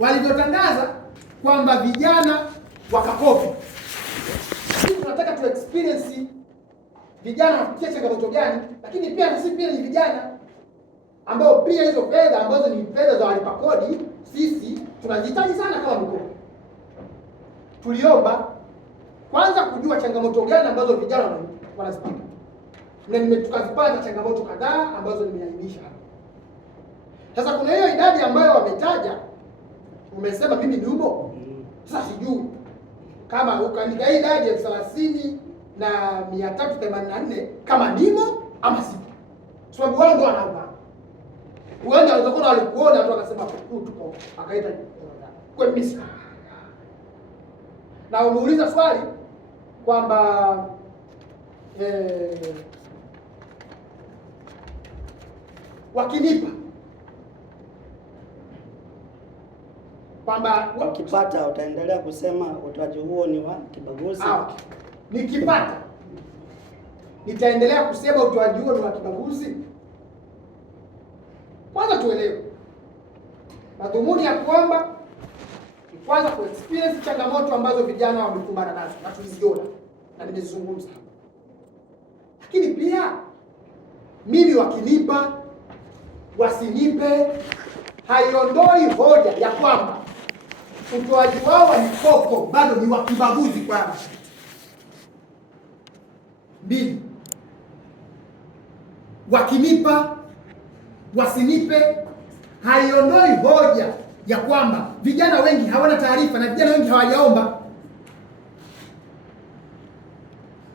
walivyotangaza kwamba vijana wakakope. Sisi tunataka tu experience vijana wanapitia changamoto gani, lakini pia sisi pia ni vijana ambao pia hizo fedha ambazo ni fedha za walipa kodi sisi tunazihitaji sana kama mikopo. Tuliomba kwanza kujua changamoto gani ambazo vijana wanazipata. Na tukazipata changamoto kadhaa ambazo nimeainisha hapa. Sasa kuna hiyo idadi ambayo wametaja, umesema mimi ni umo. Sasa sijui kama ukaandika hii idadi 30,384 kama nimo ama sipo. Sababu wao ndio wanaona. Uende walizokuwa walikuona watu wakasema tuko akaita kwa misi. Na umeuliza swali kwamba wakinipa kwamba ukipata utaendelea kusema utoaji huo ni wa kibaguzi. Okay. Nikipata nitaendelea kusema utoaji huo ni wa kibaguzi. Kwanza tuelewe madhumuni ya kuomba ni kwanza ku experience changamoto ambazo vijana wamekumbana nazo na tuliziona na nimezungumza. Lakini pia mimi wakinipa wasinipe haiondoi hoja ya kwamba utoaji wao wa mikopo bado ni wa kibaguzi kwanza. 2, wakinipa wasinipe haiondoi hoja ya kwamba vijana wengi hawana taarifa na vijana wengi hawajaomba.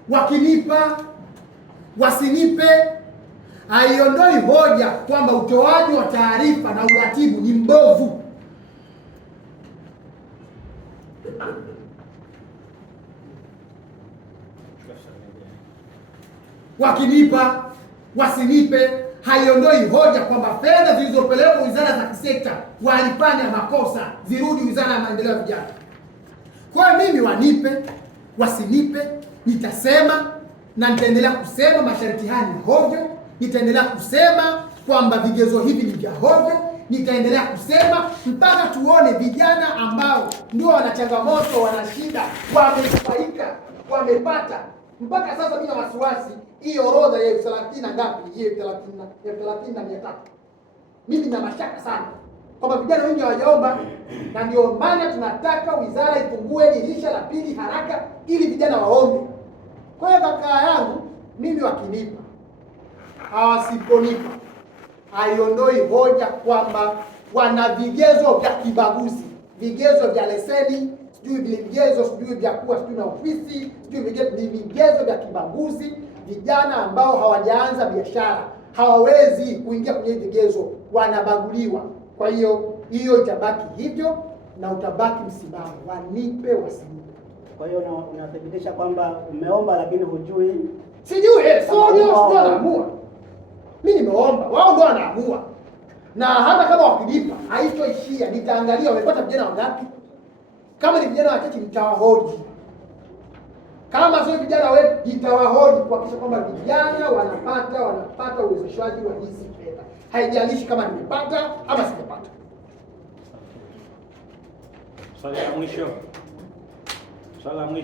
Wakinipa wasinipe haiondoi hoja kwamba utoaji wa taarifa na uratibu ni mbovu. Wakinipa wasinipe haiondoi hoja kwamba fedha zilizopelekwa wizara za kisekta walifanya makosa zirudi wizara ya maendeleo ya vijana. Kwa hiyo mimi wanipe wasinipe nitasema na nitaendelea kusema masharti haya ni hovyo, nitaendelea kusema kwamba vigezo hivi ni vya hovyo, nitaendelea kusema mpaka tuone vijana ambao ndio wana changamoto, wana shida, wamefaika, wamepata. Mpaka sasa mimi na wasiwasi hii orodha ya 30 na ngapi, hii 30,300. Mimi nina mashaka sana kwamba vijana wengi hawajaomba, na ndio maana tunataka wizara ifungue dirisha la pili haraka ili vijana waombe. Kwa hiyo kaka yangu, mimi wakinipa hawasiponipa haiondoi hoja kwamba wana vigezo vya kibaguzi, vigezo vya leseni, sijui vigezo sijui vya kuwa sijui na ofisi, sijui vigezo vya kibaguzi. Vijana ambao hawajaanza biashara hawawezi kuingia kwenye vigezo, wanabaguliwa. Kwa hiyo itabaki hivyo na utabaki msimamo, wanipe wasinipe. Kwa hiyo unathibitisha kwamba umeomba lakini hujui? Sijui, so ndio wanaamua. Mimi nimeomba, wao ndio wanaamua. Na hata kama wakinipa haitoishia, nitaangalia wamepata vijana wangapi. Kama ni vijana wachache nitawahoji. Kama sio vijana wetu nitawahoji kuhakikisha kwamba vijana wanapata uwezeshwaji wa hizi fedha. Haijalishi kama nimepata ama sijapata. Swali la mwisho.